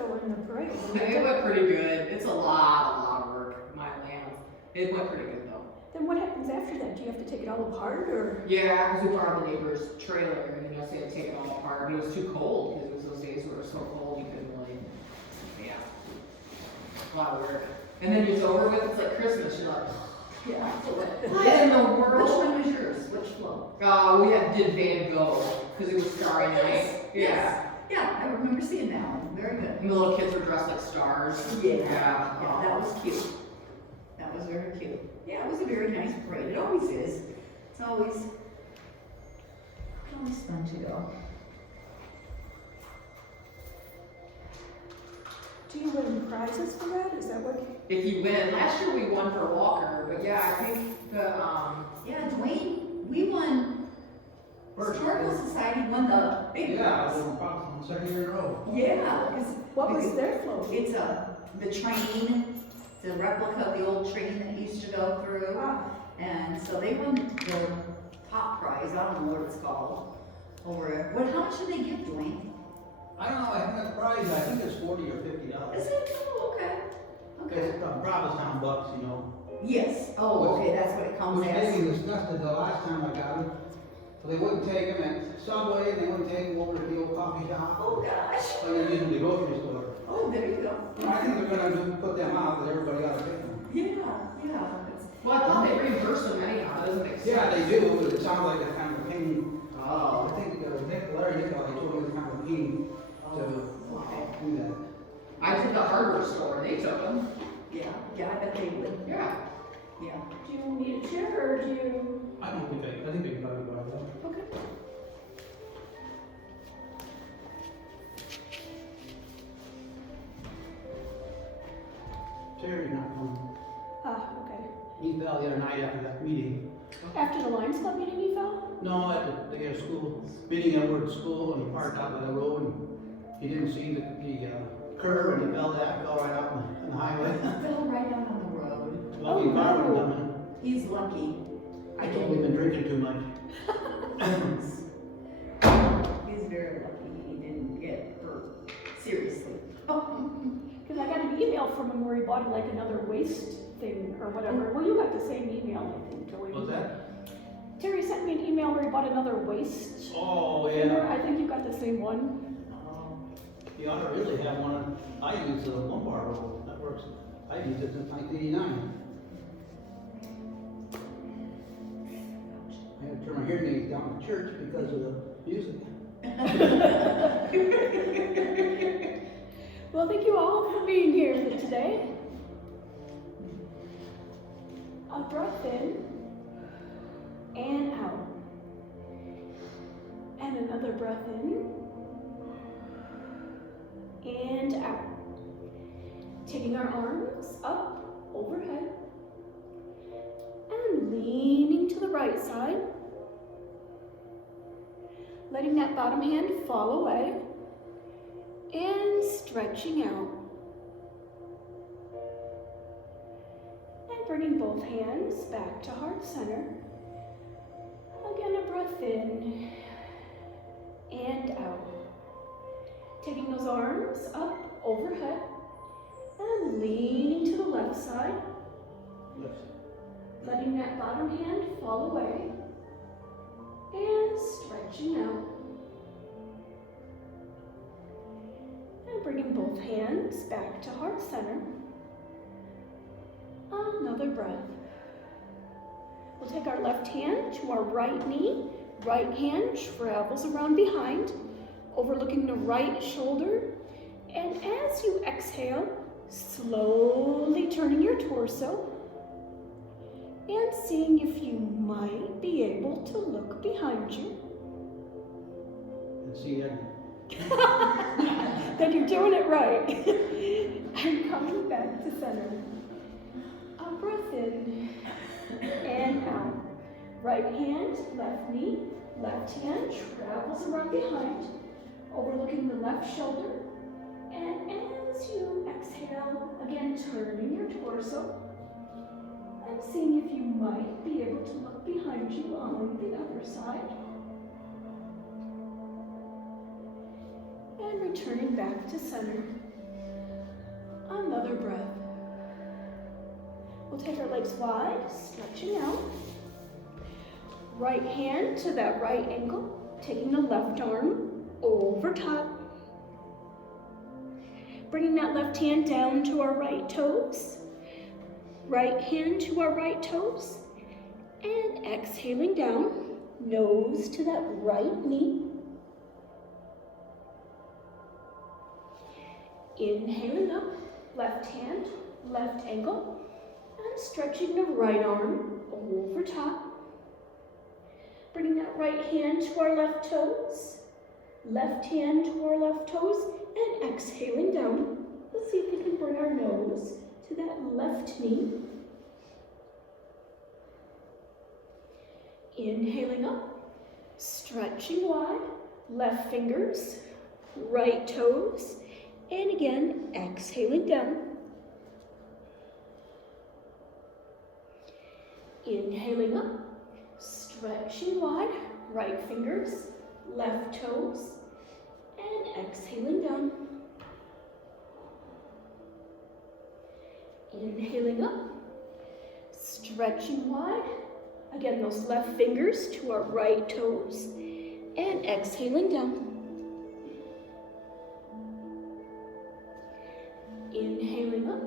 though in the parade. It went pretty good. It's a lot of work, my land. It went pretty good though. Then what happens after that? Do you have to take it all apart, or? Yeah, because we borrowed the neighbor's trailer and so you had to take it all apart. But it was too cold because it was those days where it was so cold you couldn't really, yeah. A lot of work. And then it's over with, it's like Christmas, you're like, Yeah. what in the world? Which one was yours? Which flow? We did Van Gogh because it was Starry Night. Yes. Yeah, I remember seeing that one. Very good. And the little kids were dressed like stars. Yeah. Yeah. That was cute. That was very cute. Yeah, it was a very nice parade. It always is. It's always fun to go. Do you win prizes for that? Is that what? If you win, last year we won for Walker, but yeah, I think the Yeah, Dwayne, we won. Historical Society won the big Yeah, prize. the second year in a row. Yeah, What was their float? it's the train, it's a replica of the old train that used to go through. Wow. And so they won the top prize, I don't know what it's called, over it. How much did they give, Dwayne? I don't know, I think that's prize, I think it's $40 or $50. Is it? Oh, okay. Okay. It's Provincetown bucks, you know. Yes, oh, okay, that's what it I comes was as. getting disgusted the last time I got them. So they wouldn't take them at Subway, they wouldn't take them over to the old coffee shop. Oh, gosh. So they use them at the grocery store. Oh, there you go. I think they're gonna put them out, but everybody ought to take them. Yeah, yeah. well, I thought they reimbursed them anyhow. It doesn't make sense. Yeah, they do, but it sounds like a kind of a pain. Oh. I think Larry Nichols, he told me it was kind of a pain to Okay. do that. I did the hardware store and they took them. Yeah, I bet they would. Yeah. Yeah. Do you need a chair, or do you? I think they can probably buy them. Okay. Terry's not coming. Ah, okay. He fell the other night after that meeting. After the Lions Club meeting, you fell? No, they had a school meeting over at school, and he parked out by the road, and he didn't see the curve, and he fell right out on the highway. Fell right out on the road. Lucky Oh, car no. was coming. He's lucky. I told him he'd been drinking too much. He's very lucky he didn't get hurt seriously. Because I got an email from him where he bought like another waist thing or whatever. Well, you got the same email, I think, Joey. What's that? Terry sent me an email where he bought another waist. Oh, Finger. yeah. I think you got the same one. He ought to really have one. I use the lumbar roll. That works. I used it since 1989. I had to turn my hearing aids down at church because of the music. Well, thank you all for being here today. A breath in and out. And another breath in and out. Taking our arms up overhead and leaning to the right side. Letting that bottom hand fall away and stretching out. And bringing both hands back to heart center. Again, a breath in and out. Taking those arms up overhead and leaning to the left side. Yes. Letting that bottom hand fall away and stretching out. And bringing both hands back to heart center. Another breath. We'll take our left hand to our right knee. Right hand travels around behind, overlooking the right shoulder. And as you exhale, slowly turning your torso and seeing if you might be able to look behind you. And see that. Then you're doing it right. And coming back to center. A breath in and out. Right hand, left knee, left hand travels around behind, overlooking the left shoulder. And as you exhale, again turning your torso and seeing if you might be able to look behind you on the other side. And returning back to center. Another breath. We'll take our legs wide, stretching out. Right hand to that right ankle, taking the left arm over top. Bringing that left hand down to our right toes. Right hand to our right toes. And exhaling down, nose to that right knee. Inhaling up, left hand, left ankle, and stretching the right arm over top. Bringing that right hand to our left toes, left hand to our left toes, and exhaling down. Let's see if we can bring our nose to that left knee. Inhaling up, stretching wide, left fingers, right toes, and again, exhaling down. Inhaling up, stretching wide, right fingers, left toes, and exhaling down. Inhaling up, stretching wide, again those left fingers to our right toes, and exhaling down. Inhaling up,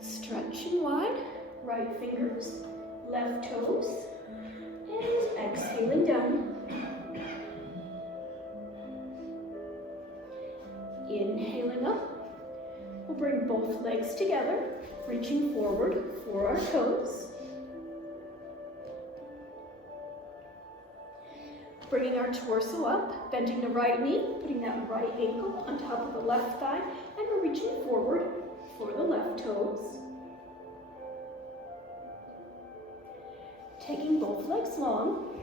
stretching wide, right fingers, left toes, and exhaling down. Inhaling up, we'll bring both legs together, reaching forward for our toes. Bringing our torso up, bending the right knee, putting that right ankle on top of the left thigh, and we're reaching forward for the left toes. Taking both legs long,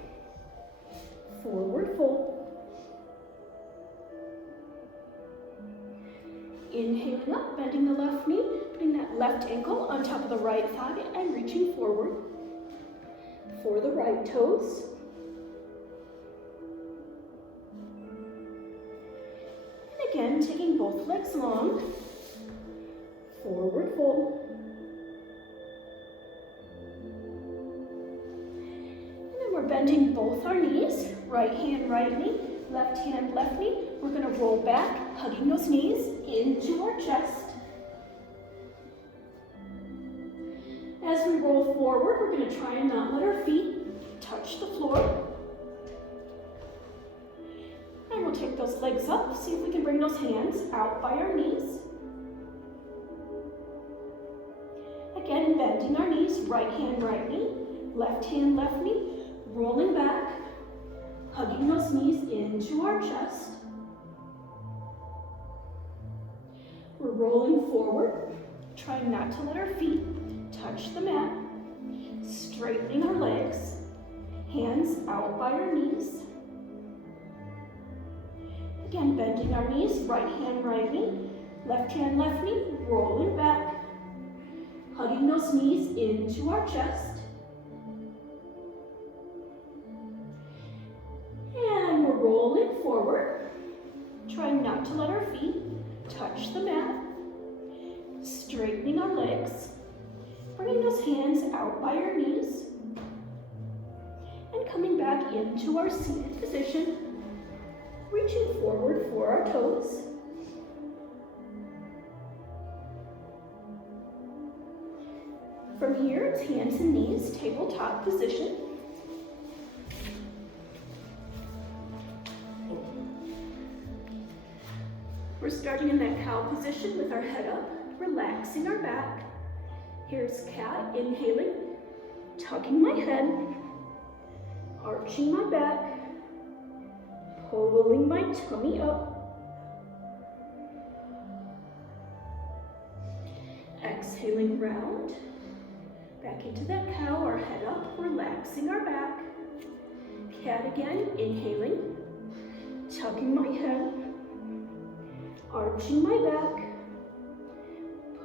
forward fold. Inhaling up, bending the left knee, putting that left ankle on top of the right thigh, and reaching forward for the right toes. Again, taking both legs long, forward fold. And then we're bending both our knees, right hand, right knee, left hand, left knee. We're gonna roll back, hugging those knees into our chest. As we roll forward, we're gonna try and not let our feet touch the floor. And we'll take those legs up, see if we can bring those hands out by our knees. Again, bending our knees, right hand, right knee, left hand, left knee, rolling back, hugging those knees into our chest. We're rolling forward, trying not to let our feet touch the mat, straightening our legs, hands out by our knees. Again, bending our knees, right hand, right knee, left hand, left knee, rolling back, hugging those knees into our chest. And we're rolling forward, trying not to let our feet touch the mat, straightening our legs, bringing those hands out by our knees, and coming back into our seated position, reaching forward for our toes. From here, it's hands and knees, tabletop position. We're starting in that cow position with our head up, relaxing our back. Here's cat, inhaling, tucking my head, arching my back, pulling my tummy up. Exhaling round, back into that cow, our head up, relaxing our back. Cat again, inhaling, tucking my head, arching my back,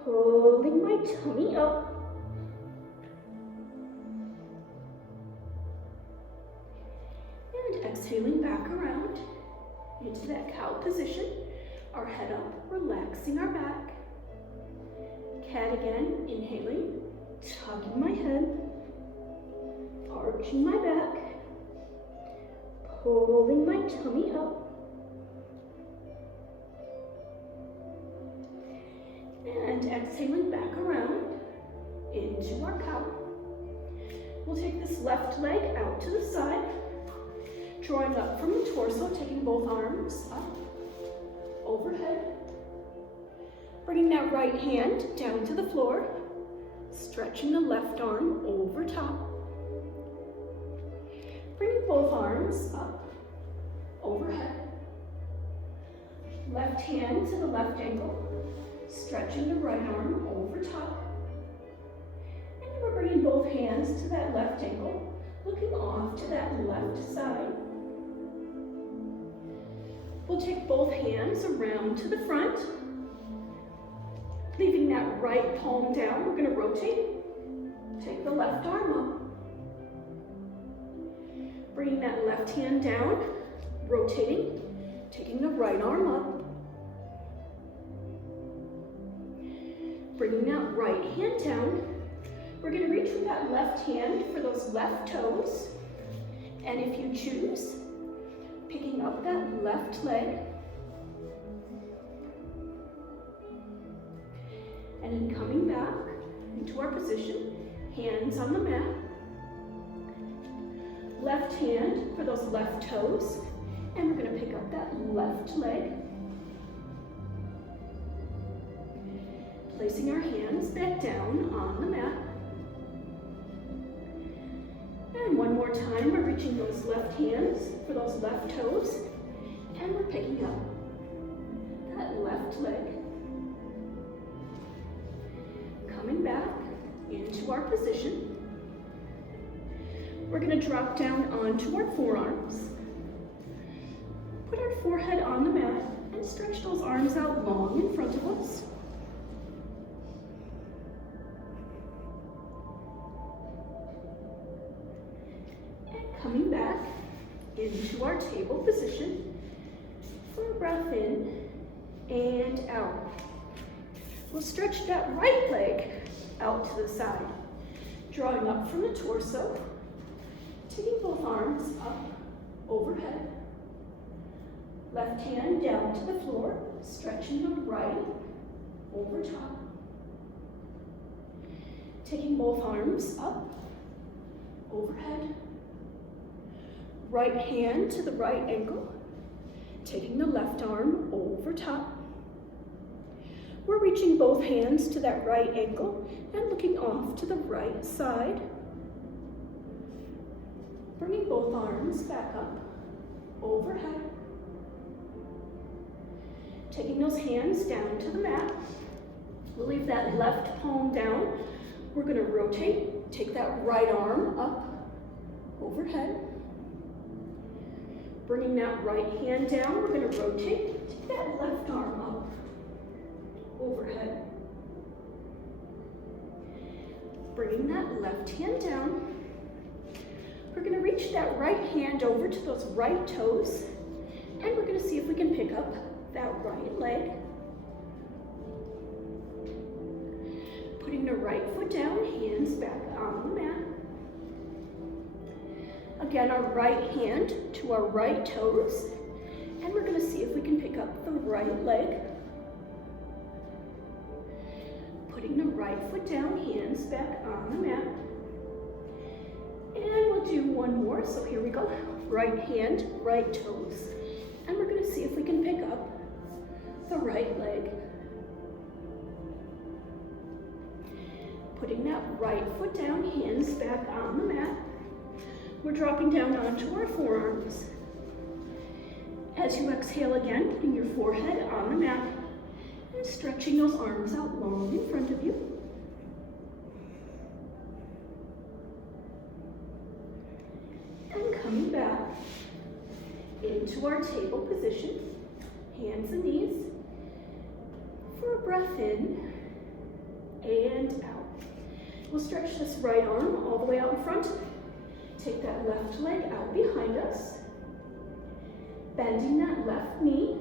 pulling my tummy up. And exhaling back around into that cow position, our head up, relaxing our back. cat again, inhaling, tucking my head, arching my back, pulling my tummy up, and exhaling back around into our cow. We'll take this left leg out to the side, drawing up from the torso, taking both arms up, overhead. Bringing that right hand down to the floor, stretching the left arm over top. Bringing both arms up, overhead. Left hand to the left ankle, stretching the right arm over top. And we're bringing both hands to that left ankle, looking off to that left side. We'll take both hands around to the front, leaving that right palm down. We're going to rotate. Take the left arm up. Bringing that left hand down, rotating, taking the right arm up. Bringing that right hand down. We're going to reach with that left hand for those left toes. And if you choose, picking up that left leg. And then coming back into our position, hands on the mat. Left hand for those left toes. And we're going to pick up that left leg. Placing our hands back down on the mat. And one more time, we're reaching those left hands for those left toes. And we're picking up that left leg. Coming back into our position. We're going to drop down onto our forearms. Put our forehead on the mat and stretch those arms out long in front of us. Coming back into our table position for a breath in and out. We'll stretch that right leg out to the side, drawing up from the torso, taking both arms up overhead. Left hand down to the floor, stretching the right over top. Taking both arms up overhead. Right hand to the right ankle, taking the left arm over top. We're reaching both hands to that right ankle and looking off to the right side. Bringing both arms back up, overhead. Taking those hands down to the mat. We'll leave that left palm down. We're going to rotate, take that right arm up, overhead. Bringing that right hand down, we're going to rotate, take that left arm up, overhead. Bringing that left hand down, we're going to reach that right hand over to those right toes, and we're going to see if we can pick up that right leg. Putting the right foot down, hands back on the mat. Again, our right hand to our right toes, and we're going to see if we can pick up the right leg. Putting the right foot down, hands back on the mat. And we'll do one more, so here we go. Right hand, right toes, and we're going to see if we can pick up the right leg. Putting that right foot down, hands back on the mat. We're dropping down onto our forearms. As you exhale again, putting your forehead on the mat and stretching those arms out long in front of you. And coming back into our table position, hands and knees, for a breath in and out. We'll stretch this right arm all the way out in front. Take that left leg out behind us, bending that left knee,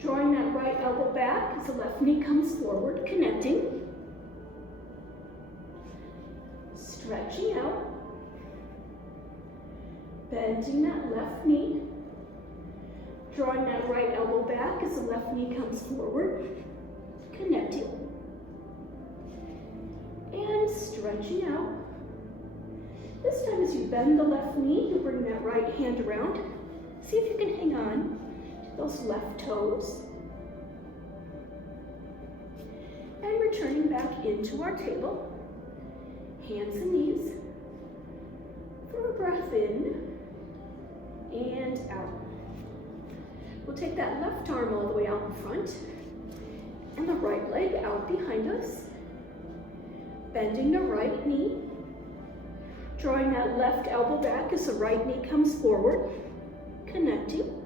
Drawing that right elbow back as the left knee comes forward, connecting. Stretching out. Bending that left knee. Drawing that right elbow back as the left knee comes forward, connecting. And stretching out. This time as you bend the left knee, you bring that right hand around. See if you can hang on to those left toes. And returning back into our table. Hands and knees. For a breath in and out. We'll take that left arm all the way out in front and the right leg out behind us. Bending the right knee. Drawing that left elbow back as the right knee comes forward. Connecting.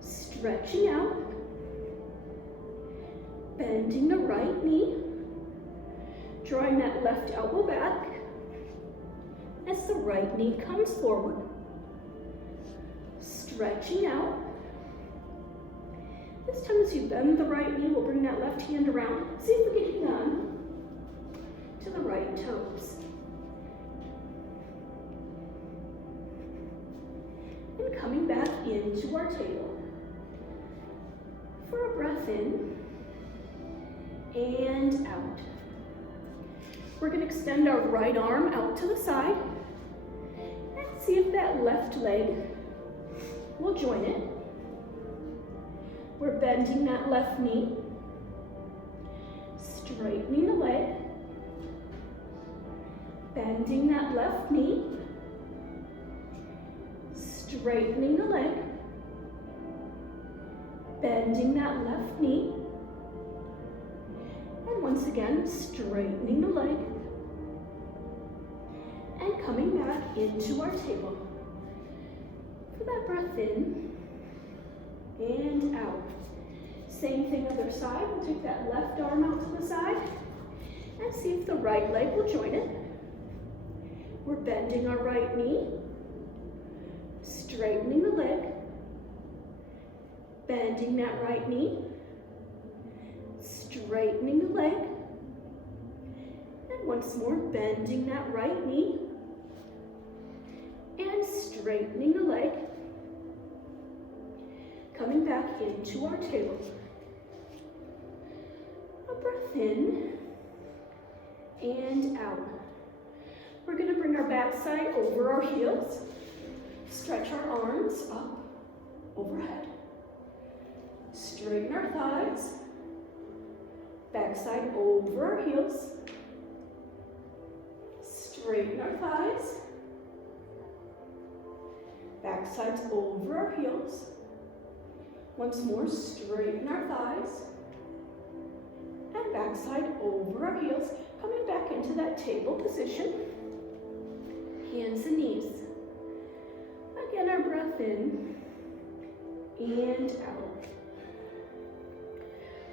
Stretching out. Bending the right knee. Drawing that left elbow back as the right knee comes forward. Stretching out. This time as you bend the right knee, we'll bring that left hand around. See if we can hang on to the right toes. And coming back into our table. For a breath in and out. We're going to extend our right arm out to the side and see if that left leg will join it. We're bending that left knee, straightening the leg, bending that left knee, straightening the leg, bending that left knee, and once again, straightening the leg, and coming back into our table. For that breath in and out. Same thing other side. We'll take that left arm out to the side and see if the right leg will join it. We're bending our right knee, straightening the leg, bending that right knee, straightening the leg, and once more, bending that right knee, and straightening the leg, coming back into our table. A breath in and out. We're going to bring our backside over our heels, stretch our arms up overhead, straighten our thighs, backside over our heels, straighten our thighs, backsides over our heels. Once more, straighten our thighs, and backside over our heels, coming back into that table position, hands and knees. Again, our breath in and out.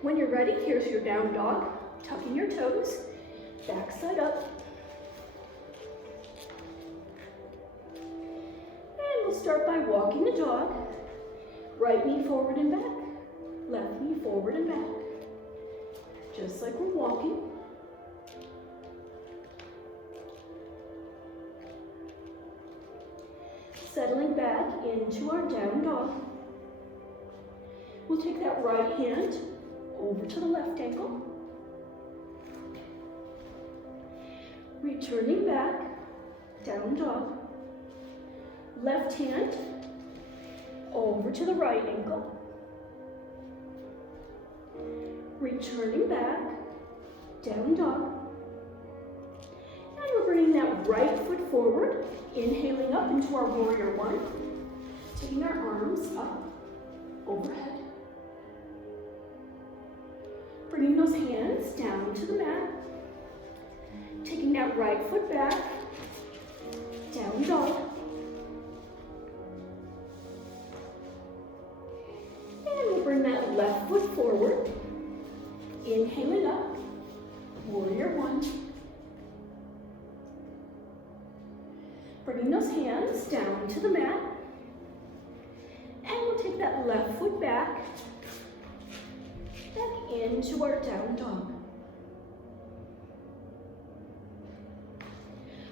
When you're ready, here's your down dog, tucking your toes, backside up. And we'll start by walking the dog. Right knee forward and back, left knee forward and back. Just like we're walking. Settling back into our down dog. We'll take that right hand over to the left ankle. Returning back, down dog. Left hand over to the right ankle. Returning back, down dog. And we're bringing that right foot forward, inhaling up into our warrior one, taking our arms up overhead. Bringing those hands down to the mat, taking that right foot back, down dog. Bring that left foot forward, inhaling up, warrior one. Bringing those hands down to the mat, and we'll take that that left foot back into our down dog.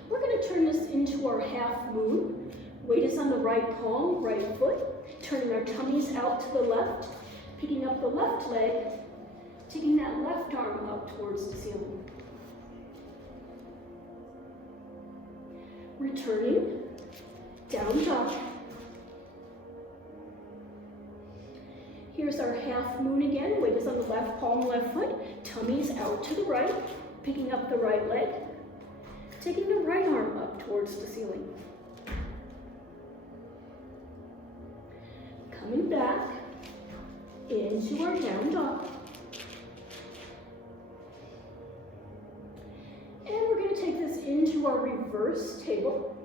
We're going to turn this into our half moon. Weight is on the right palm, right foot, turning our tummies out to the left, picking up the left leg, taking that left arm up towards the ceiling. Returning, down dog. Here's our half moon again. Weight is on the left palm, left foot, tummies out to the right, picking up the right leg, taking the right arm up towards the ceiling. Coming back into our down dog. And we're going to take this into our reverse table.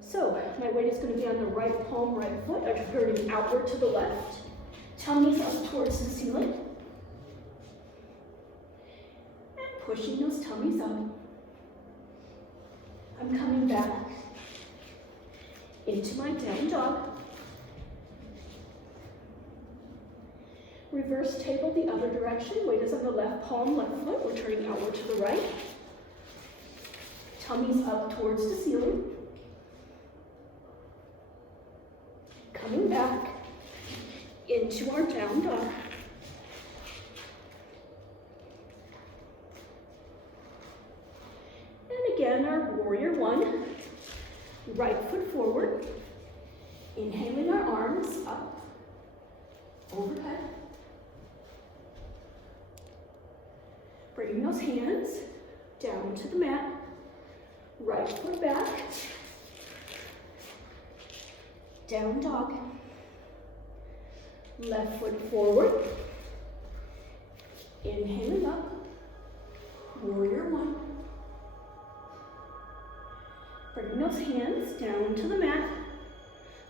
So my weight is going to be on the right palm, right foot. I'm turning outward to the left. Tummies up towards the ceiling. And pushing those tummies up. I'm coming back into my down dog. Reverse table the other direction. Weight is on the left palm, left foot. We're turning outward to the right. Tummies up towards the ceiling. Coming back into our down dog. And again, our warrior one. Right foot forward. Inhaling our arms up, overhead. Bringing those hands down to the mat. Right foot back. Down dog. Left foot forward. Inhaling up. Warrior one. Bringing those hands down to the mat.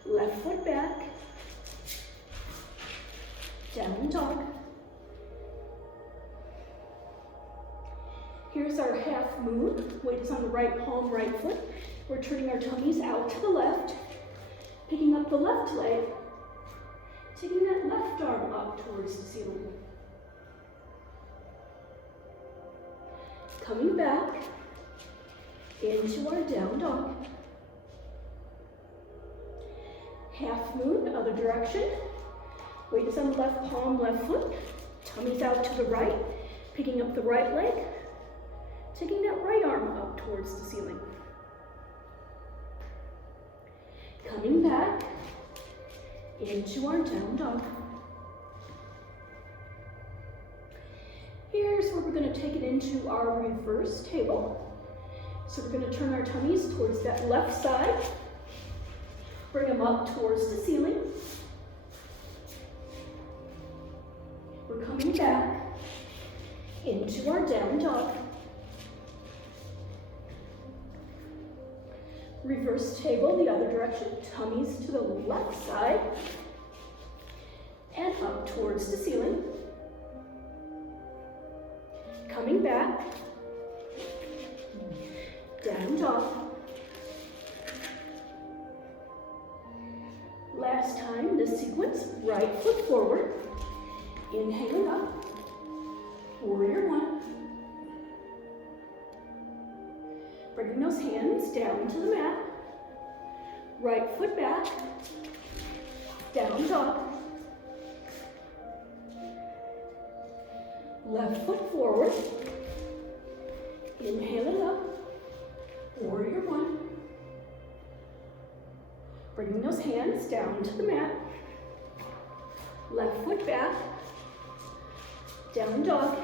Left foot back. Down dog. Here's our half moon. Weight is on the right palm, right foot. We're turning our tummies out to the left, picking up the left leg, taking that left arm up towards the ceiling. Coming back into our down dog. Half moon, other direction. Weight is on the left palm, left foot. Tummies out to the right, picking up the right leg, taking that right arm up towards the ceiling. Coming back into our down dog. Here's where we're going to take it into our reverse table. So we're going to turn our tummies towards that left side. Bring them up towards the ceiling. We're coming back into our down dog. Reverse table the other direction, tummies to the left side and up towards the ceiling. Coming back, down dog. Last time this sequence, right foot forward, inhaling up, warrior one. Bringing those hands down to the mat. Right foot back. Down dog. Left foot forward. Inhaling up. Warrior one. Bringing those hands down to the mat. Left foot back. Down dog.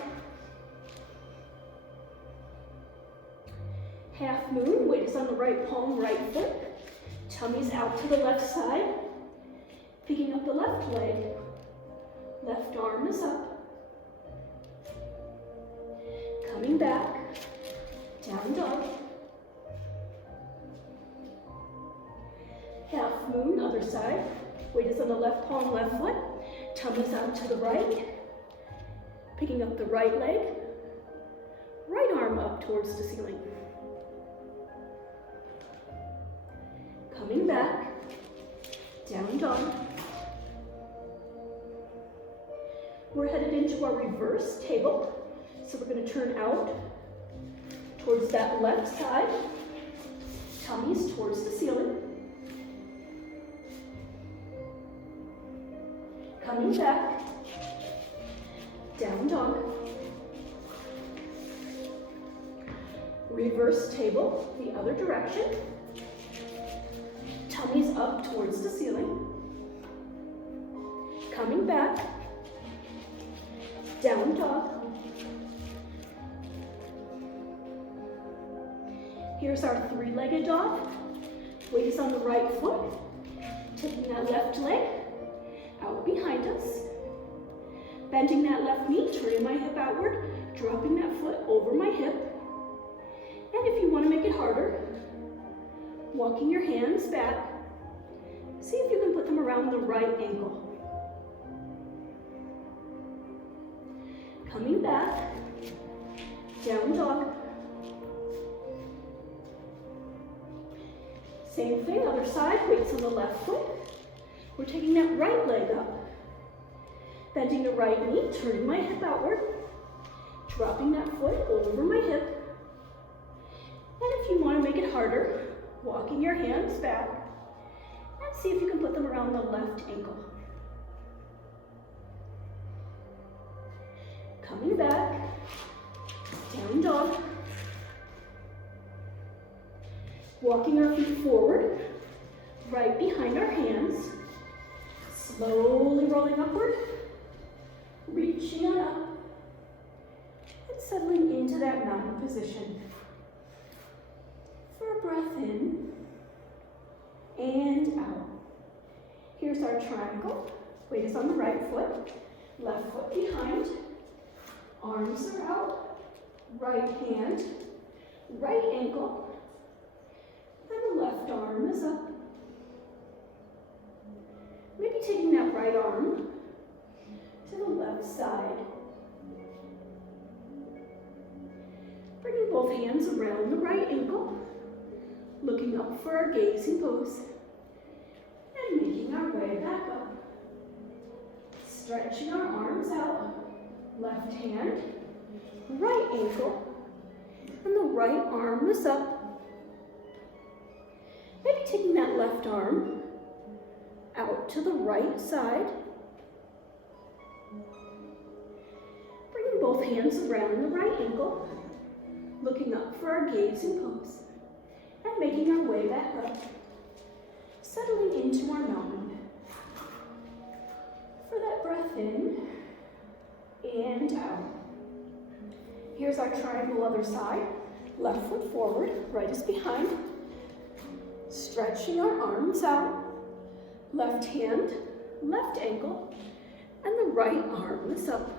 Half moon, weight is on the right palm, right foot. Tummies out to the left side. Picking up the left leg. Left arm is up. Coming back. Down dog. Half moon, other side. Weight is on the left palm, left foot. Tummies out to the right. Picking up the right leg. Right arm up towards the ceiling. Coming back, down dog. We're headed into our reverse table. So we're going to turn out towards that left side. Tummies towards the ceiling. Coming back. Down dog. Reverse table, the other direction. Tummies up towards the ceiling. Coming back. Down dog. Here's our three-legged dog. Weight is on the right foot. Taking that left leg out behind us. Bending that left knee, turning my hip outward, dropping that foot over my hip. And if you want to make it harder, walking your hands back. See if you can put them around the right ankle. Coming back, down dog. Same thing, other side, weights on the left foot. We're taking that right leg up. Bending the right knee, turning my hip outward, dropping that foot over my hip. And if you want to make it harder, walking your hands back, and see if you can put them around the left ankle. Coming back, down dog. Walking our feet forward, right behind our hands. Slowly rolling upward, reaching on up, and settling into that mountain position. For a breath in, and out. Here's our triangle. Weight is on the right foot, left foot behind. Arms are out, right hand, right ankle, and the left arm is up. Maybe taking that right arm to the left side. Bringing both hands around the right ankle, looking up for our gazing pose, and making our way back up. Stretching our arms out, left hand, right ankle, and the right arm is up. Maybe taking that left arm out to the right side. Bringing both hands around the right ankle, looking up for our gazing pose, and making our way back up, settling into our mountain. For that breath in, and out. Here's our triangle other side. Left foot forward, right is behind. Stretching our arms out. Left hand, left ankle, and the right arm is up.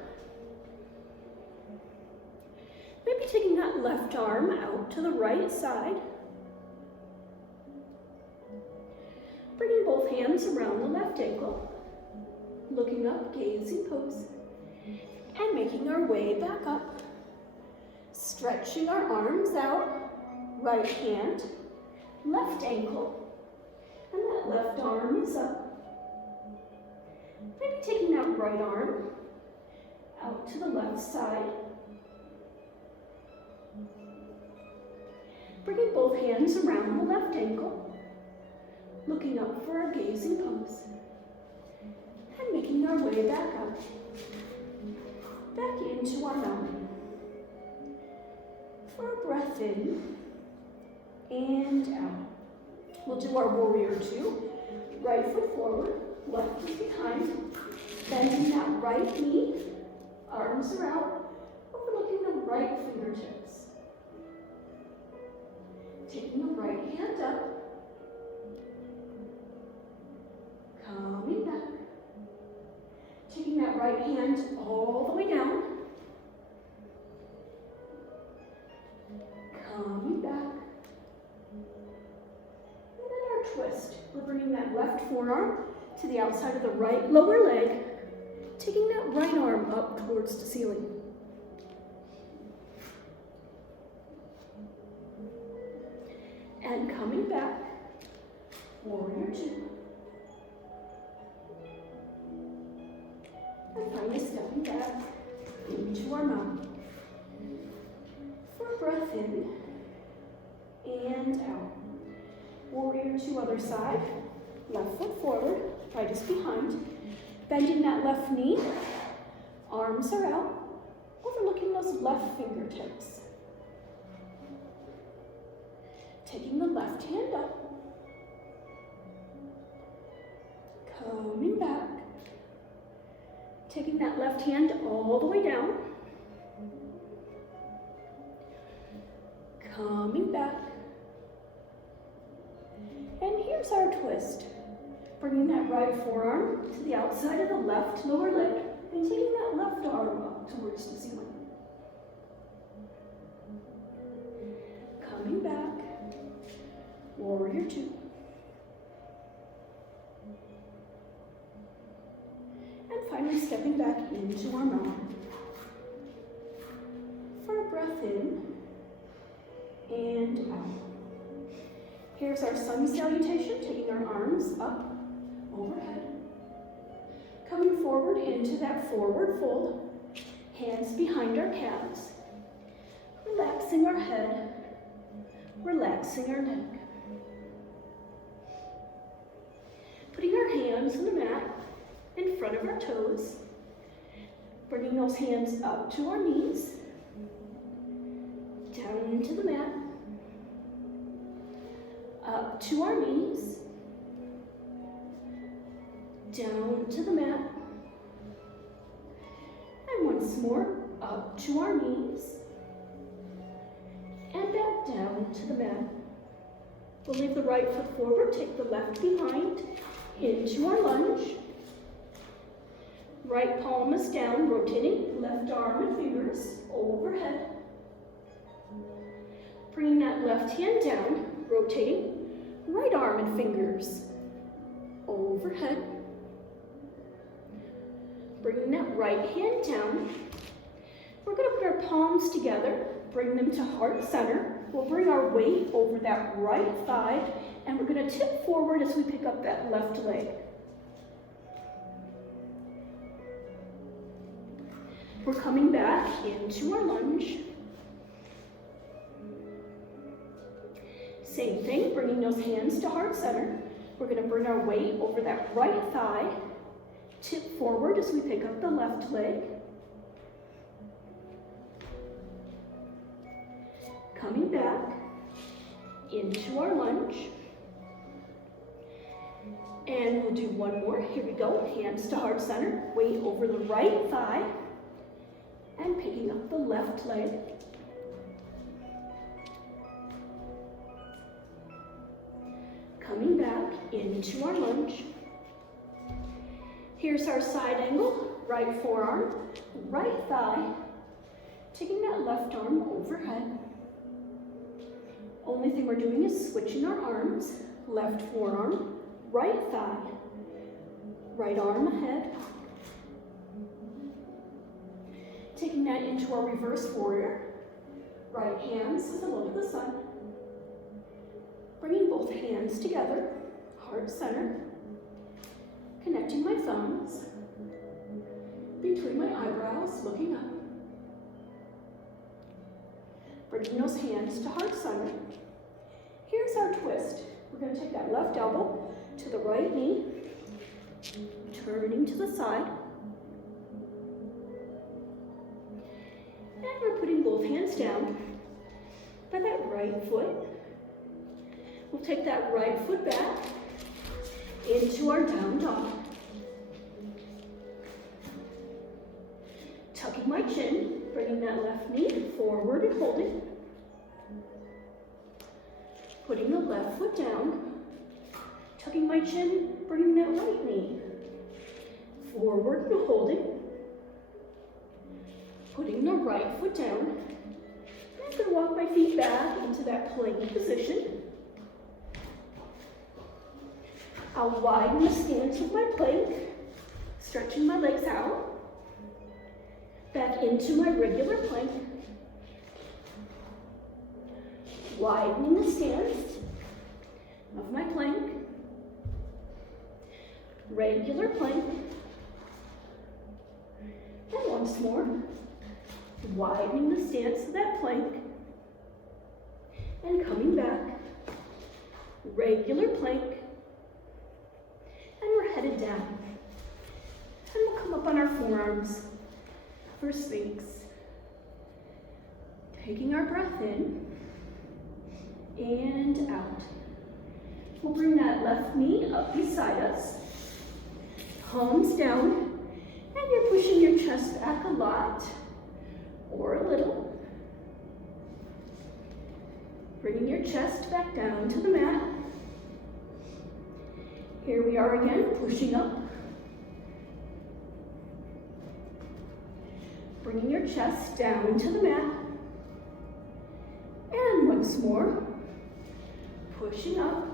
Maybe taking that left arm out to the right side. Bringing both hands around the left ankle. Looking up, gazing pose. And making our way back up. Stretching our arms out. Right hand, left ankle, and that left arm is up. Maybe taking that right arm out to the left side. Bringing both hands around the left ankle, looking up for our gazing pose, and making our way back up, back into our mountain. For a breath in, and out. We'll do our warrior two. Right foot forward, left is behind. Bending that right knee, arms are out, overlooking the right fingertips. Taking the right hand up. Coming back. Taking that right hand all the way down. Coming back. And then our twist. We're bringing that left forearm to the outside of the right lower leg, taking that right arm up towards the ceiling. And coming back, warrior two. And finally stepping back into our mountain. For a breath in and out. Warrior to other side. Left foot forward, right is behind. Bending that left knee. Arms are out. Overlooking those left fingertips. Taking the left hand up. Coming back. Taking that left hand all the way down. Coming back. And here's our twist. Bringing that right forearm to the outside of the left lower leg and taking that left arm up towards the ceiling. Coming back. Warrior two. And finally stepping back into our mountain. For a breath in and out. Here's our sun salutation, taking our arms up overhead. Coming forward into that forward fold. Hands behind our calves. Relaxing our head. Relaxing our neck. Putting our hands on the mat in front of our toes. Bringing those hands up to our knees. Down into the mat. Up to our knees. Down to the mat. And once more, up to our knees. And back down to the mat. We'll leave the right foot forward, take the left behind, into our lunge. Right palm is down, rotating left arm and fingers overhead. Bringing that left hand down, rotating right arm and fingers overhead. Bringing that right hand down. We're going to put our palms together, bring them to heart center. We'll bring our weight over that right thigh, and we're going to tip forward as we pick up that left leg. We're coming back into our lunge. Same thing, bringing those hands to heart center. We're going to bring our weight over that right thigh, tip forward as we pick up the left leg. Coming back into our lunge. And we'll do one more. Here we go. Hands to heart center. Weight over the right thigh. And picking up the left leg. Coming back into our lunge. Here's our side angle. Right forearm, right thigh. Taking that left arm overhead. Only thing we're doing is switching our arms. Left forearm, right thigh, right arm ahead. Taking that into our reverse warrior. Right hands to the look of the sun. Bringing both hands together, heart center. Connecting my thumbs between my eyebrows, looking up. Bringing those hands to heart center. Here's our twist. We're going to take that left elbow to the right knee, turning to the side. And we're putting both hands down by that right foot. We'll take that right foot back into our down dog. Tucking my chin, bringing that left knee forward and holding. Putting the left foot down. Tucking my chin, bringing that right knee forward and holding. Putting the right foot down. I'm going to walk my feet back into that plank position. I'll widen the stance of my plank, stretching my legs out. Back into my regular plank. Widening the stance of my plank. Regular plank. more, widening the stance of that plank, and coming back, regular plank, and we're headed down. And we'll come up on our forearms for Sphinx. Taking our breath in and out. We'll bring that left knee up beside us, palms down, and you're pushing your chest back a lot or a little. Bringing your chest back down to the mat. Here we are again, pushing up. Bringing your chest down to the mat. And once more, pushing up.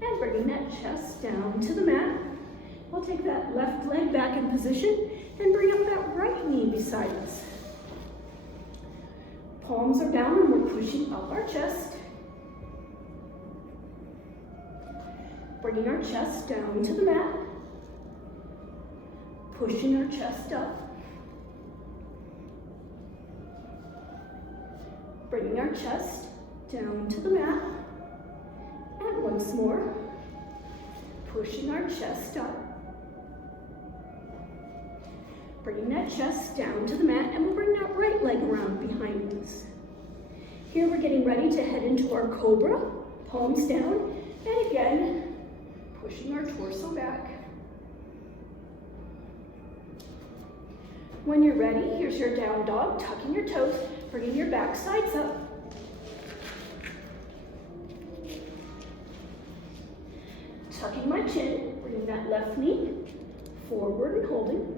And bringing that chest down to the mat. We'll take that left leg back in position and bring up that right knee beside us. Palms are down and we're pushing up our chest. Bringing our chest down to the mat. Pushing our chest up. Bringing our chest down to the mat. And once more, pushing our chest up. Bringing that chest down to the mat, and we'll bring that right leg around behind us. Here we're getting ready to head into our cobra, palms down, and again, pushing our torso back. When you're ready, here's your down dog, tucking your toes, bringing your back sides up. Tucking my chin, bringing that left knee forward and holding.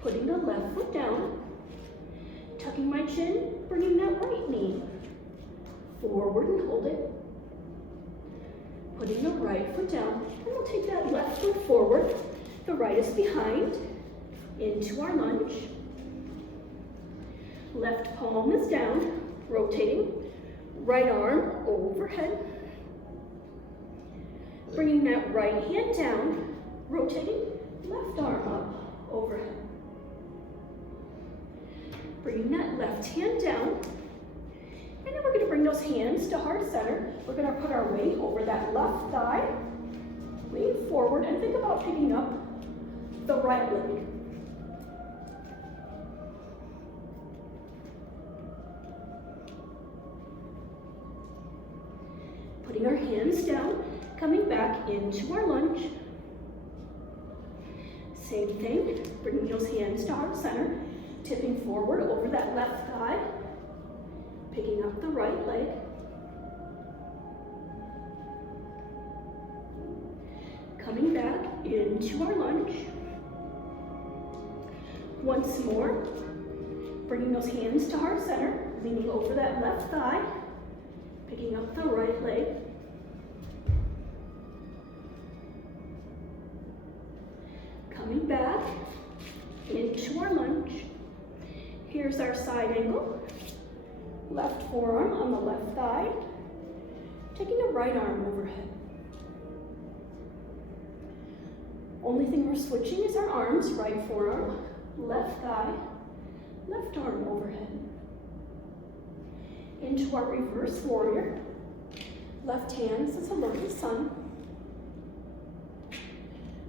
Putting the left foot down. Tucking my chin, bringing that right knee forward and holding. Putting the right foot down. And we'll take that left foot forward. The right is behind. Into our lunge. Left palm is down, rotating. Right arm overhead. Bringing that right hand down, rotating. Left arm up, overhead. Bringing that left hand down. And then we're going to bring those hands to heart center. We're going to put our weight over that left thigh. Lean forward and think about picking up the right leg. Putting our hands down, coming back into our lunge. Same thing, bringing those hands to heart center, tipping forward over that left thigh, picking up the right leg. Coming back into our lunge. Once more, bringing those hands to heart center, leaning over that left thigh, picking up the right leg. Coming back into our lunge. Here's our side angle. Left forearm on the left thigh. Taking the right arm overhead. Only thing we're switching is our arms. Right forearm, left thigh, left arm overhead. Into our reverse warrior. Left hand as a look at the sun.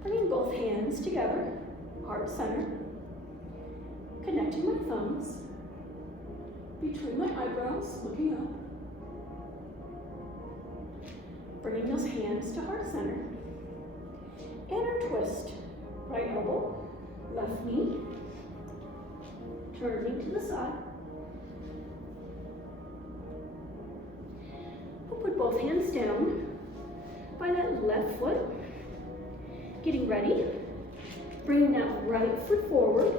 Bringing both hands together, heart center. Connecting my thumbs between my eyebrows, looking up. Bringing those hands to heart center. And our twist. Right elbow, left knee. Turning to the side. We'll put both hands down by that left foot. Getting ready. Bringing that right foot forward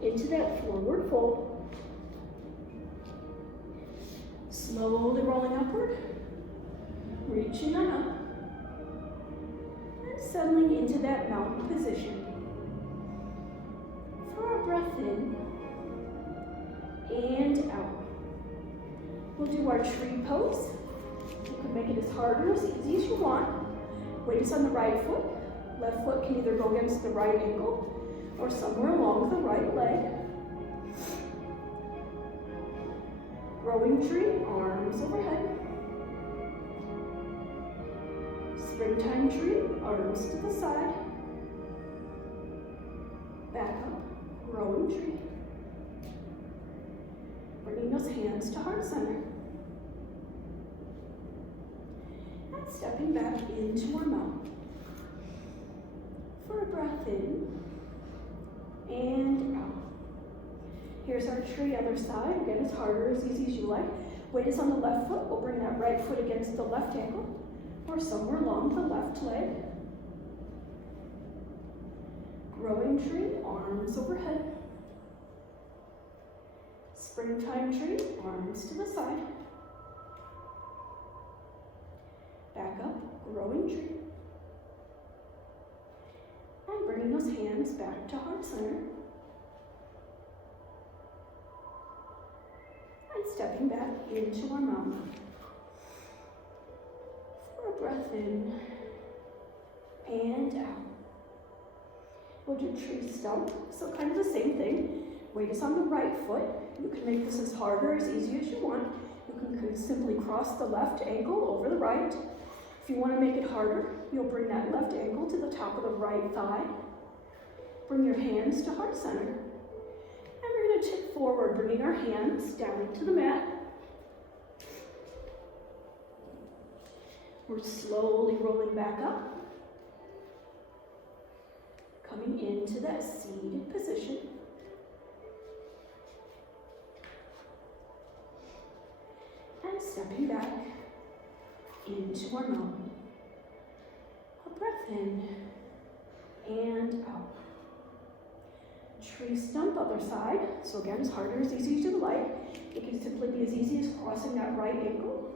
into that forward fold. Slowly rolling upward. Reaching on up. And settling into that mountain position. For our breath in and out. We'll do our tree pose. You can make it as hard or as easy as you want. Weight is on the right foot. Left foot can either go against the right ankle or somewhere along the right leg. Growing tree, arms overhead. Springtime tree, arms to the side. Back up, growing tree. Bringing those hands to heart center. And stepping back into our mouth. For a breath in and out. Here's our tree, other side. Again, it's harder, as easy as you like. Weight is on the left foot. We'll bring that right foot against the left ankle or somewhere along the left leg. Growing tree, arms overhead. Springtime tree, arms to the side. Back up, growing tree. And bringing those hands back to heart center. And stepping back into our mouth. For a breath in and out. We'll do tree stump, so kind of the same thing. Weight is on the right foot. You can make this as hard or as easy as you want. You can simply cross the left ankle over the right. If you want to make it harder, you'll bring that left ankle to the top of the right thigh. Bring your hands to heart center. And we're going to tip forward, bringing our hands down into the mat. We're slowly rolling back up. Coming into that seated position. And stepping back into our mouth. A breath in and out. Tree stump, other side. So again, as hard or as easy as you like. It can simply be as easy as crossing that right ankle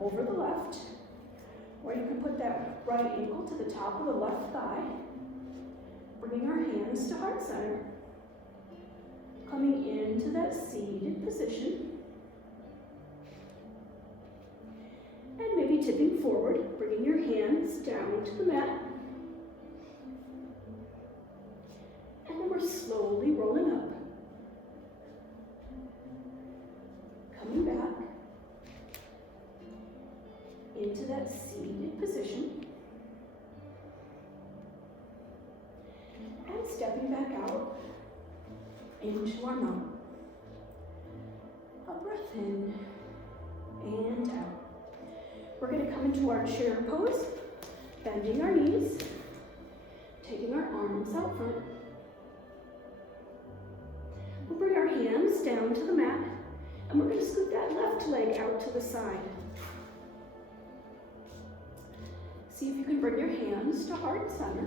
over the left. Or you can put that right ankle to the top of the left thigh. Bringing our hands to heart center. Coming into that seated position. And maybe tipping forward, bringing your hands down to the mat. And then we're slowly rolling up. Coming back into that seated position. And stepping back out into our mouth. A breath in and out. We're going to come into our chair pose, bending our knees, taking our arms out front. We'll bring our hands down to the mat, and we're going to scoot that left leg out to the side. See if you can bring your hands to heart center.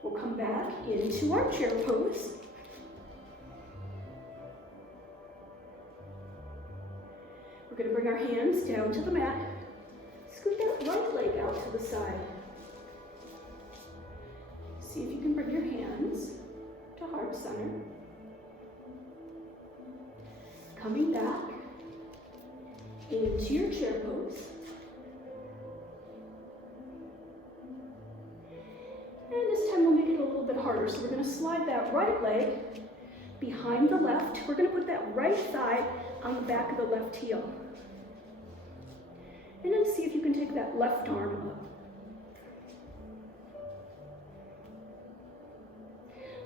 We'll come back into our chair pose. We're going to bring our hands down to the mat. Scoot that right leg out to the side. See if you can bring your hands to heart center. Coming back into your chair pose. And this time we'll make it a little bit harder. So we're going to slide that right leg behind the left. We're going to put that right thigh on the back of the left heel. And then see if you can take that left arm up.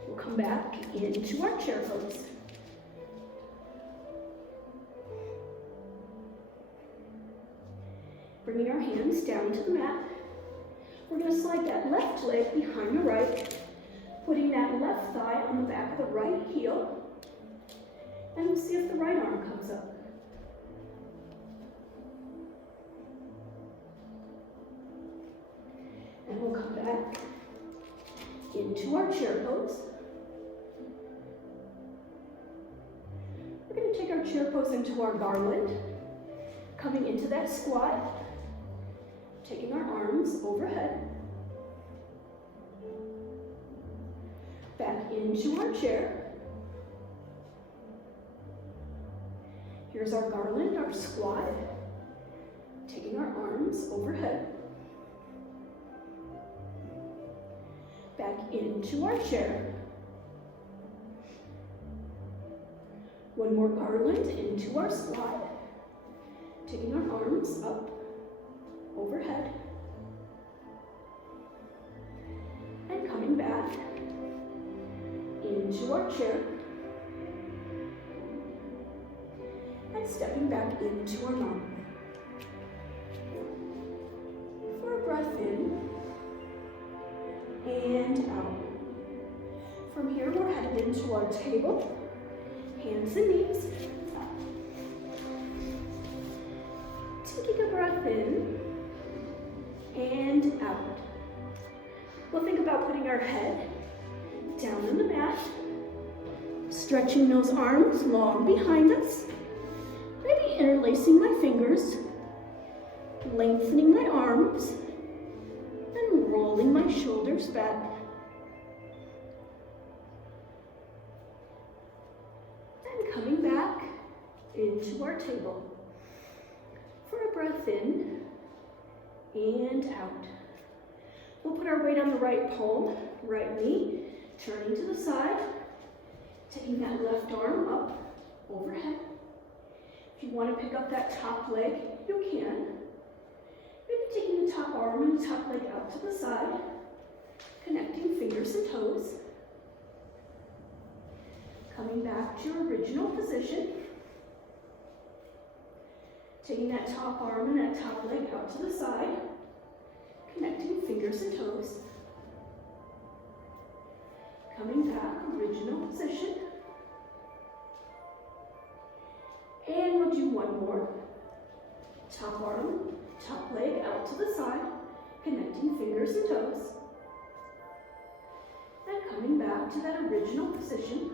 We'll come back into our chair pose. Bringing our hands down to the mat. We're going to slide that left leg behind the right, putting that left thigh on the back of the right heel. And we'll see if the right arm comes up. And we'll come back into our chair pose. We're going to take our chair pose into our garland, coming into that squat, taking our arms overhead, back into our chair. Here's our garland, our squat. Taking our arms overhead. Back into our chair. One more garland into our squat. Taking our arms up, overhead. And coming back into our chair. And stepping back into our mountain. For a breath in and out. From here, we're headed into our table, hands and knees. Taking a breath in and out. We'll think about putting our head down on the mat, stretching those arms long behind us, maybe interlacing my fingers, lengthening my arms, and rolling my shoulders back. And coming back into our table. For a breath in and out. We'll put our weight on the right palm, right knee, turning to the side, taking that left arm up, overhead. If you want to pick up that top leg, you can. Maybe taking the top arm and the top leg out to the side, connecting fingers and toes. Coming back to your original position. Taking that top arm and that top leg out to the side, connecting fingers and toes. Coming back, original position. And we'll do one more. Top arm, top leg out to the side, connecting fingers and toes. And coming back to that original position.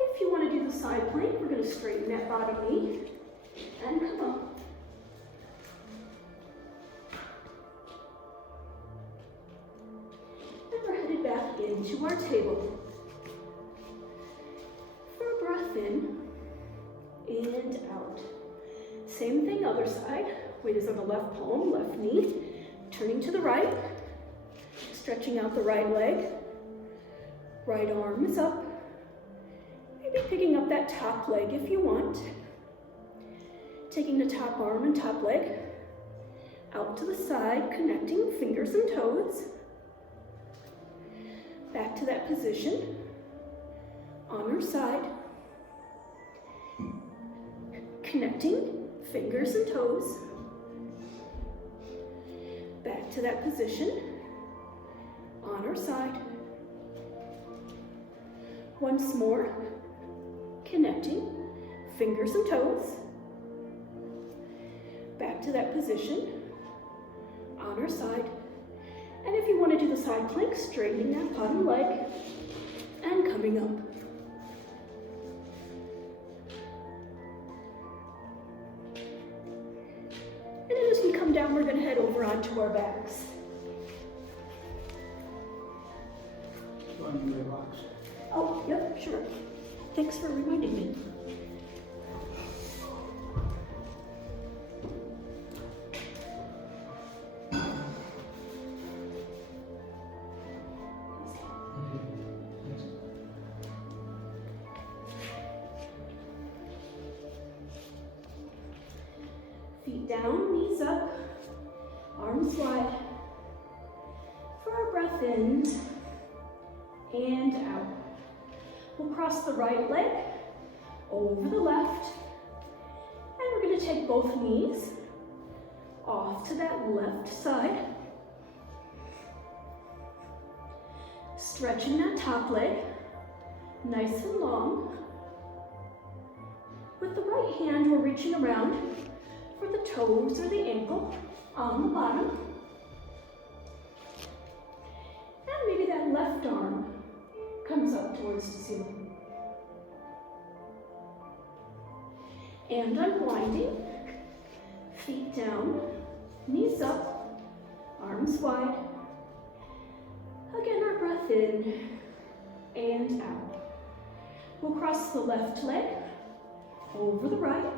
If you want to do the side plank, we're going to straighten that bottom knee and come up. And we're headed back into our table. For a breath in and out. Same thing, other side. Weight is on the left palm, left knee. Turning to the right. Stretching out the right leg. Right arm is up. Maybe picking up that top leg if you want. Taking the top arm and top leg out to the side, connecting fingers and toes. Back to that position. On our side. Connecting fingers and toes. Back to that position. On our side. Once more. Connecting fingers and toes. Back to that position. On our side. And if you want to do the side plank, straightening that bottom leg and coming up. And then as we come down, we're going to head over onto our backs. On your rocks. Oh, yep, sure. Thanks for reminding me. Feet down, knees up, arms wide. For a breath in and out. We'll cross the right leg over the left. And we're going to take both knees off to that left side. Stretching that top leg nice and long. With the right hand, we're reaching around for the toes or the ankle on the bottom. And maybe that left arm comes up towards the ceiling. And unwinding, feet down, knees up, arms wide. Again, our breath in and out. We'll cross the left leg over the right.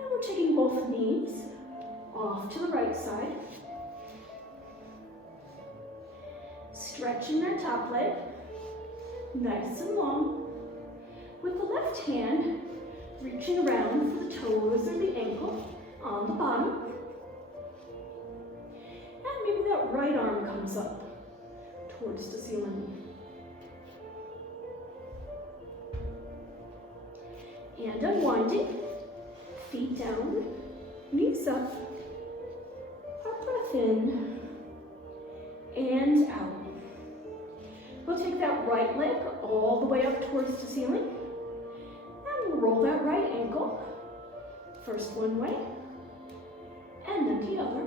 And we're taking both knees off to the right side. Stretching that top leg, nice and long. With the left hand, reaching around for the toes or the ankle on the bottom. And maybe that right arm comes up towards the ceiling. And unwinding, feet down, knees up, our breath in, and out. We'll take that right leg all the way up towards the ceiling, and we'll roll that right ankle, first one way, and then the other.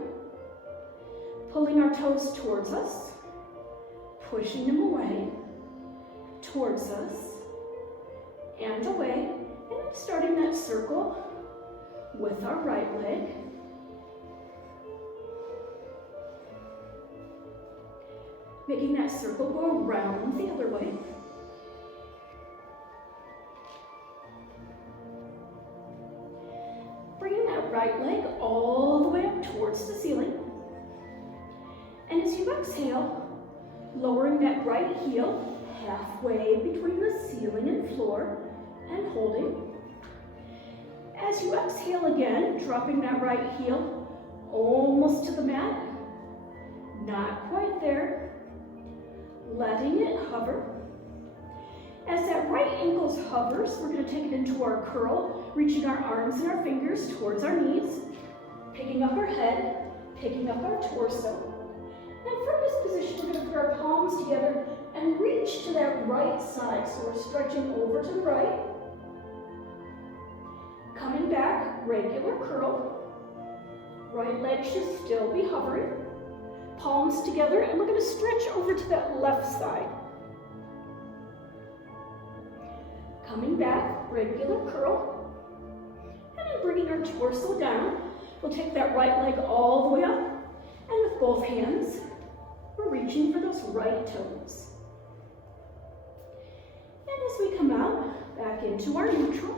Pulling our toes towards us, pushing them away, towards us, and away, and starting that circle with our right leg. Making that circle go around the other way. Bringing that right leg all the way up towards the ceiling. And as you exhale, lowering that right heel halfway between the ceiling and floor and holding. As you exhale again, dropping that right heel almost to the mat. Not quite there. Letting it hover. As that right ankle hovers, we're going to take it into our curl, reaching our arms and our fingers towards our knees, picking up our head, picking up our torso. And from this position, we're going to put our palms together and reach to that right side. So we're stretching over to the right. Coming back, regular curl. Right leg should still be hovering. Palms together, and we're going to stretch over to that left side. Coming back, regular curl. And then bringing our torso down. We'll take that right leg all the way up. And with both hands, we're reaching for those right toes. And as we come out, back into our neutral.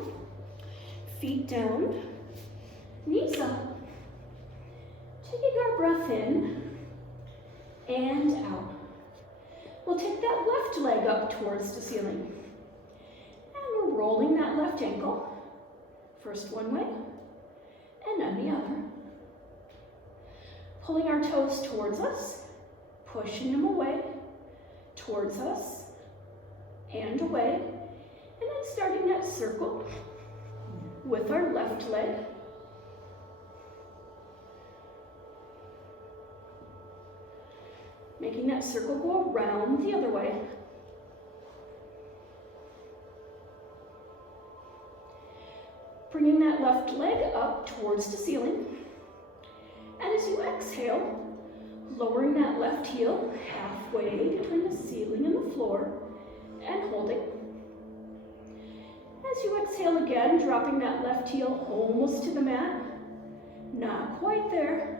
Feet down, knees up. Taking our breath in and out. We'll take that left leg up towards the ceiling. And we're rolling that left ankle. First one way, and then the other. Pulling our toes towards us, pushing them away, towards us, and away. And then starting that circle with our left leg. Making that circle go around the other way. Bringing that left leg up towards the ceiling. And as you exhale, lowering that left heel halfway between the ceiling and the floor and holding. As you exhale again, dropping that left heel almost to the mat. Not quite there.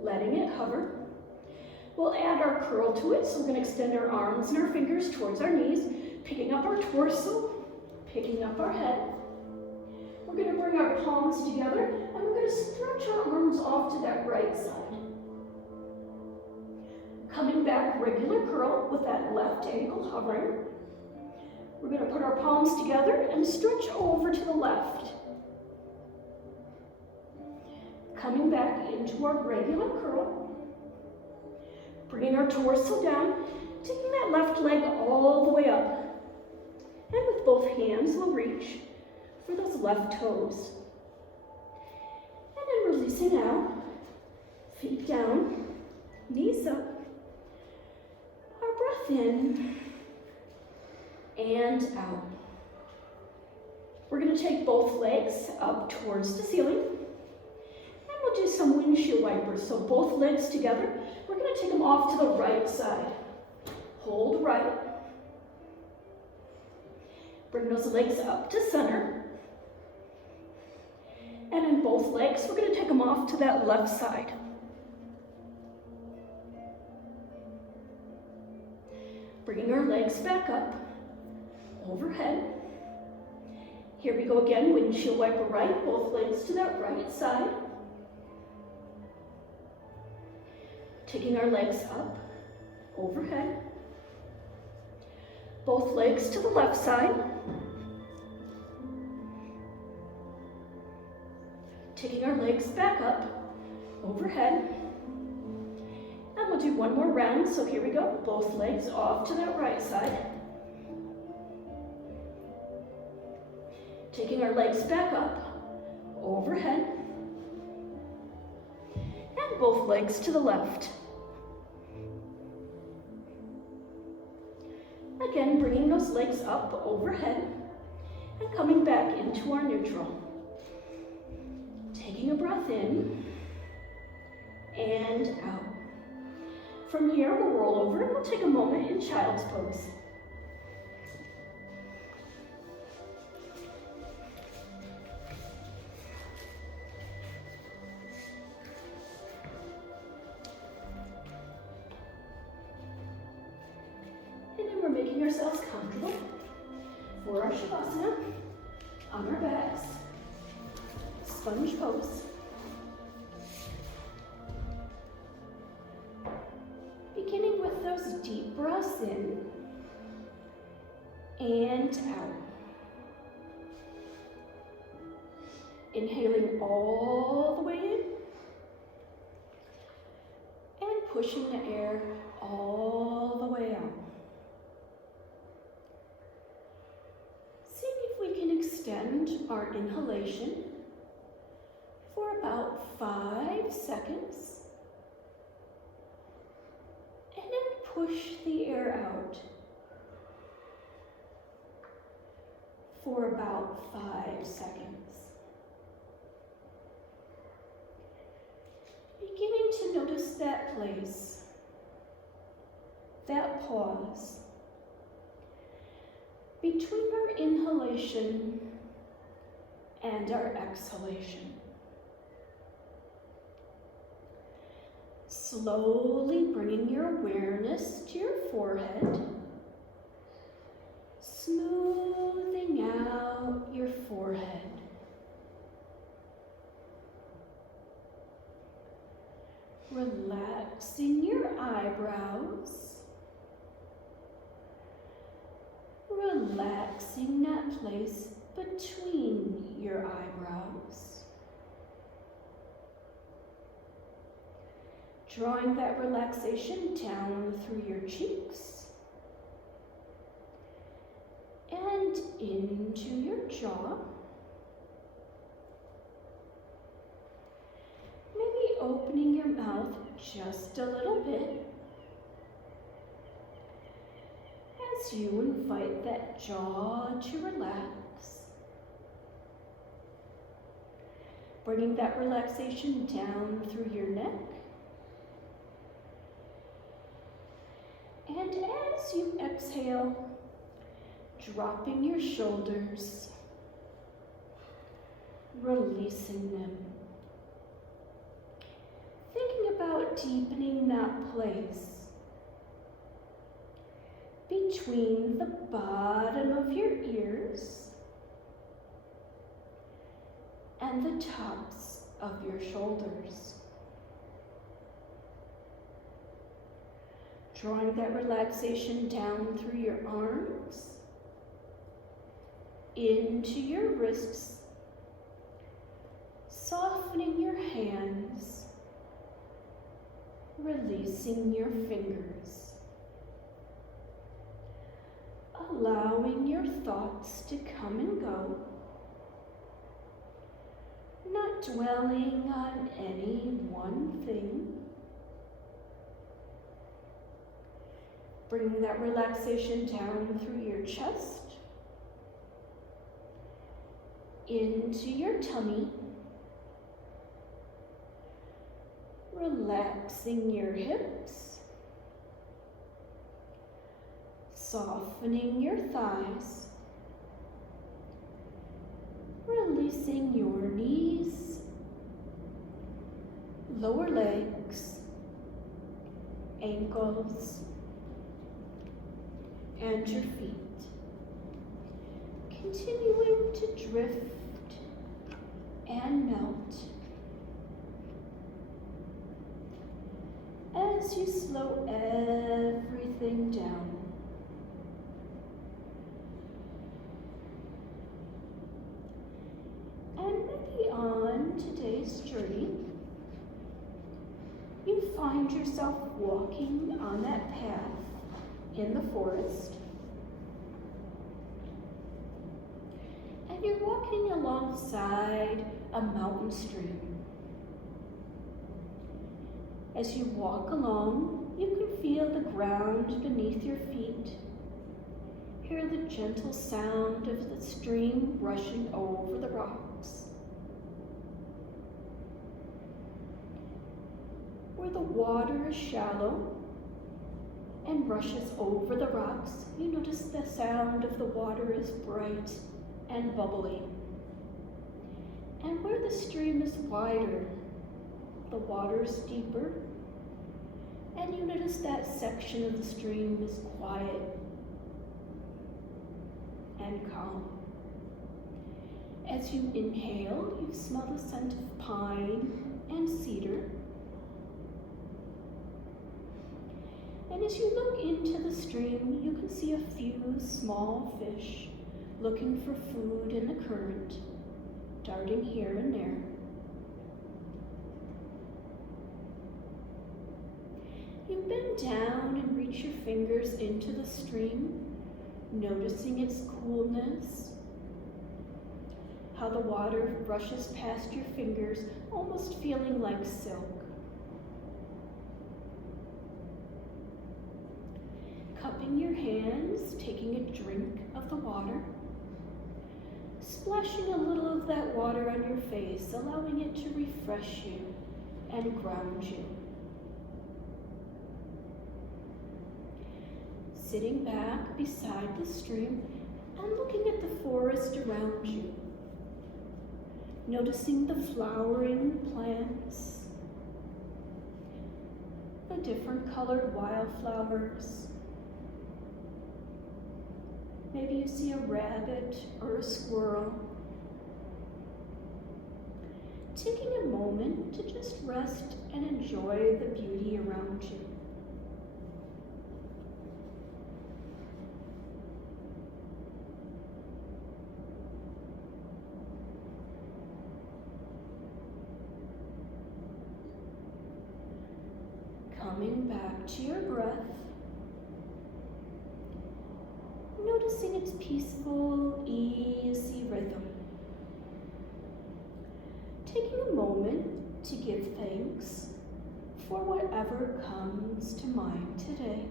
Letting it hover. We'll add our curl to it, so we're going to extend our arms and our fingers towards our knees, picking up our torso, picking up our head. We're going to bring our palms together, and we're going to stretch our arms off to that right side. Coming back, regular curl with that left ankle hovering. We're going to put our palms together and stretch over to the left. Coming back into our regular curl. Bringing our torso down, taking that left leg all the way up. And with both hands, we'll reach for those left toes. And then releasing out, feet down, knees up. Our breath in and out. We're going to take both legs up towards the ceiling. And we'll do some windshield wipers. So both legs together. We're going to take them off to the right side. Hold right. Bring those legs up to center. And in both legs, we're going to take them off to that left side. Bringing our legs back up, overhead. Here we go again, windshield wiper right, both legs to that right side. Taking our legs up, overhead. Both legs to the left side. Taking our legs back up, overhead. And we'll do one more round, so here we go. Both legs off to that right side. Taking our legs back up, overhead. And both legs to the left. Again, bringing those legs up, overhead, and coming back into our neutral. Taking a breath in, and out. From here, we'll roll over and we'll take a moment in child's pose. And then we're making ourselves comfortable for our Shavasana on our backs, sponge pose. Beginning with those deep breaths in and out. Inhaling all the way in and pushing the air all the way out. Seeing if we can extend our inhalation for about 5 seconds. And then push the air out for about 5 seconds. Beginning to notice that place, that pause between our inhalation and our exhalation. Slowly bringing your awareness to your forehead, smoothing out your forehead. Relaxing your eyebrows, relaxing that place between your eyebrows. Drawing that relaxation down through your cheeks and into your jaw. Maybe opening your mouth just a little bit as you invite that jaw to relax. Bringing that relaxation down through your neck. And as you exhale, dropping your shoulders, releasing them. Thinking about deepening that place between the bottom of your ears and the tops of your shoulders. Drawing that relaxation down through your arms, into your wrists, softening your hands, releasing your fingers, allowing your thoughts to come and go, not dwelling on any one thing. Bringing that relaxation down through your chest, into your tummy, relaxing your hips, softening your thighs, releasing your knees, lower legs, ankles, and your feet. Continuing to drift and melt as you slow everything down. And maybe on today's journey, you find yourself walking on that path in the forest. And you're walking alongside a mountain stream. As you walk along, you can feel the ground beneath your feet. Hear the gentle sound of the stream rushing over the rocks. Where the water is shallow and rushes over the rocks, you notice the sound of the water is bright and bubbly. And where the stream is wider, the water is deeper, and you notice that section of the stream is quiet and calm. As you inhale, you smell the scent of pine and cedar. And as you look into the stream, you can see a few small fish looking for food in the current, darting here and there. You bend down and reach your fingers into the stream, noticing its coolness, how the water brushes past your fingers, almost feeling like silk. Cupping your hands, taking a drink of the water, splashing a little of that water on your face, allowing it to refresh you and ground you. Sitting back beside the stream and looking at the forest around you, noticing the flowering plants, the different colored wildflowers. Maybe you see a rabbit or a squirrel. Taking a moment to just rest and enjoy the beauty around you. Coming back to your breath, noticing its peaceful, easy rhythm. Taking a moment to give thanks for whatever comes to mind today.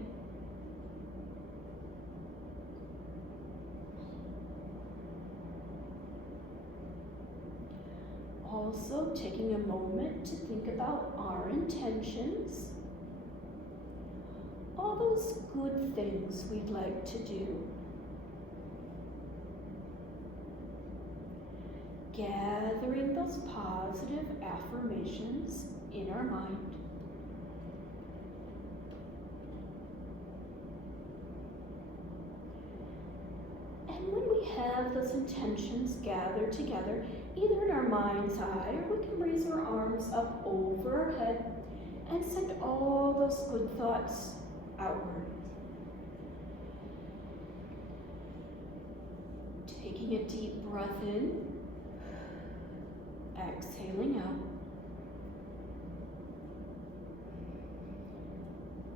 Also taking a moment to think about our intentions, all those good things we'd like to do. Gathering those positive affirmations in our mind. And when we have those intentions gathered together, either in our mind's eye, or we can raise our arms up over our head and send all those good thoughts outward. Taking a deep breath in, exhaling out.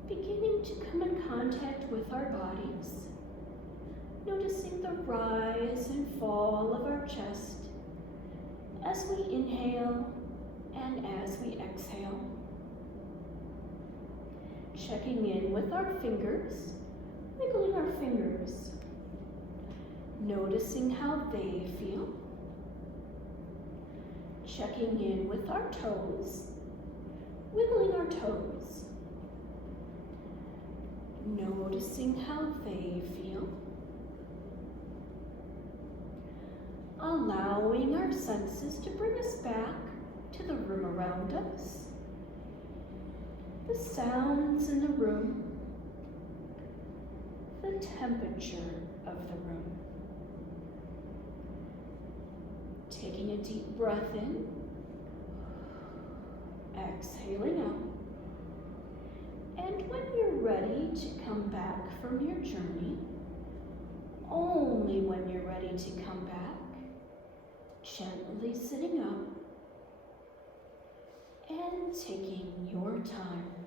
Beginning to come in contact with our bodies, noticing the rise and fall of our chest as we inhale and as we exhale. Checking in with our fingers, wiggling our fingers, noticing how they feel. Checking in with our toes, wiggling our toes, noticing how they feel. Allowing our senses to bring us back to the room around us, the sounds in the room, the temperature of the room. taking a deep breath in, exhaling out. And when you're ready to come back from your journey, only when you're ready to come back, gently sitting up and taking your time.